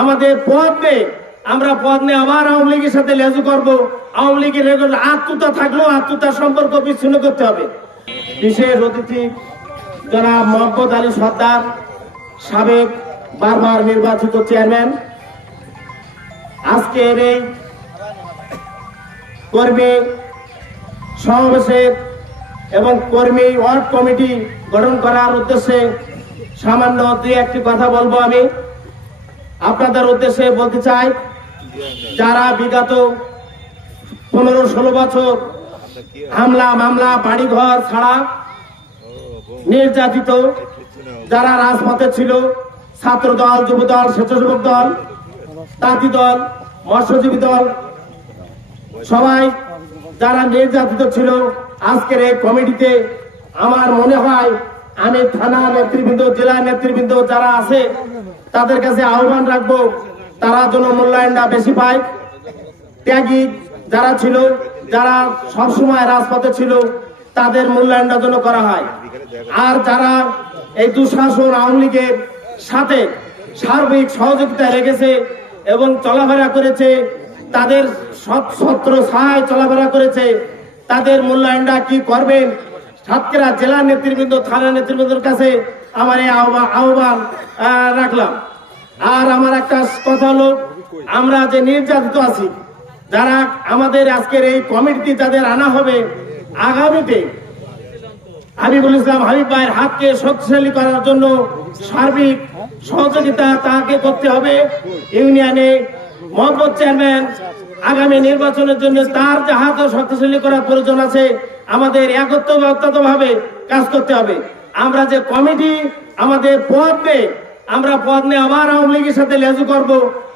আমাদের পদ নেই আমরা পদ নিয়ে আবার আওয়ামী লীগের সাথে লেজু করব। আওয়ামী লীগের আত্মতা থাকলেও আত্মতার সম্পর্ক বিচ্ছিন্ন করতে হবে। বিশেষ অতিথি, যারা মোহাম্মদ আলী সর্দার সাবেক বারবার নির্বাচিত চেয়ারম্যান, আজকের এই কর্মী সমাবেশের এবং কর্মী ওয়ার্ড কমিটি গঠন করার উদ্দেশ্যে সামান্য দুই একটি কথা বলব আমি। আপনাদের উদ্দেশ্যে বলতে চাই, যারা বিগত পনেরো ষোলো বছর হামলা, মামলা, বাড়িঘর ছাড়া নির্যাতিত, যারা রাজপথে ছিল, ছাত্র দল, যুব দল, স্বেচ্ছাসেবক দল, তাঁতি দল, মৎস্যজীবী দল, সবাই যারা নির্যাতিত ছিল, আজকের এই কমিটিতে আমার মনে হয় আমি থানা নেতৃবৃন্দ, জেলা নেতৃবৃন্দ যারা আছে তাদের কাছে আহ্বান রাখব, তারা যেন মূল্যায়নটা বেশি পায়। ত্যাগী যারা ছিল, যারা সবসময় রাজপথে ছিল, তাদের মূল্যায়নটা যেন করা হয়। আর যারা এই দুঃশাসন আওয়ামী লীগের সাথে সার্বিক সহযোগিতা রেখেছে এবং চলাফেরা করেছে, তাদের ছত্র সহায় চলাফেরা করেছে, তাদের মূল্যায়নটা কি করবেন? সাতক্ষীরা জেলা নেতৃবৃন্দ, থানা নেতৃবৃন্দের কাছে আমার এই আহ্বা- আহ্বান রাখলাম। আর আমার একটা কথা হলো, আমরা যে নির্যাতিত আছি, যারা আমাদের আজকের এই কমিটি যাদের আনা হবে, আগামীতে হাবিবুল ইসলাম হাবিব ভাইয়ের হাতকে শক্তিশালী করার জন্য সার্বিক সহযোগিতা তাকে করতে হবে। ইউনিয়নে মহব্বত চেয়ারম্যান আগামী নির্বাচনের জন্য তার যে হাত শক্তিশালী করার প্রয়োজন আছে, আমাদের একত্র ভাবে কাজ করতে হবে। আমরা যে কমিটি আমাদের পদ নেই আমরা পদ নিয়ে আবার আওয়ামী লীগের সাথে লেজু করব।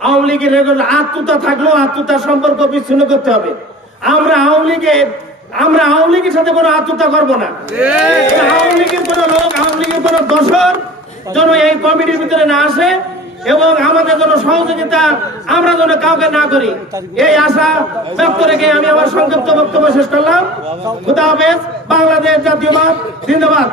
আওয়ামী লীগের রেগুলার আত্মতা থাকলেও আত্মতার সম্পর্ক বিচ্ছিন্ন করতে হবে। আমরা আওয়ামী লীগের আমরা আওয়ামী লীগের সাথে কোনো আত্মতা করব না। আওয়ামী লীগের কোনো লোক আওয়ামী লীগের কোনো দশর যেন এই কমিটির ভিতরে না আসে এবং আমাদের কোনো সহযোগিতা আমরা যেন কাউকে না করি। এই আশা ব্যক্ত রেখে আমি আমার সংক্ষিপ্ত বক্তব্য শেষ করলাম। খুদা হাফেজ বাংলাদেশ জাতীয়বাদ জিন্দাবাদ।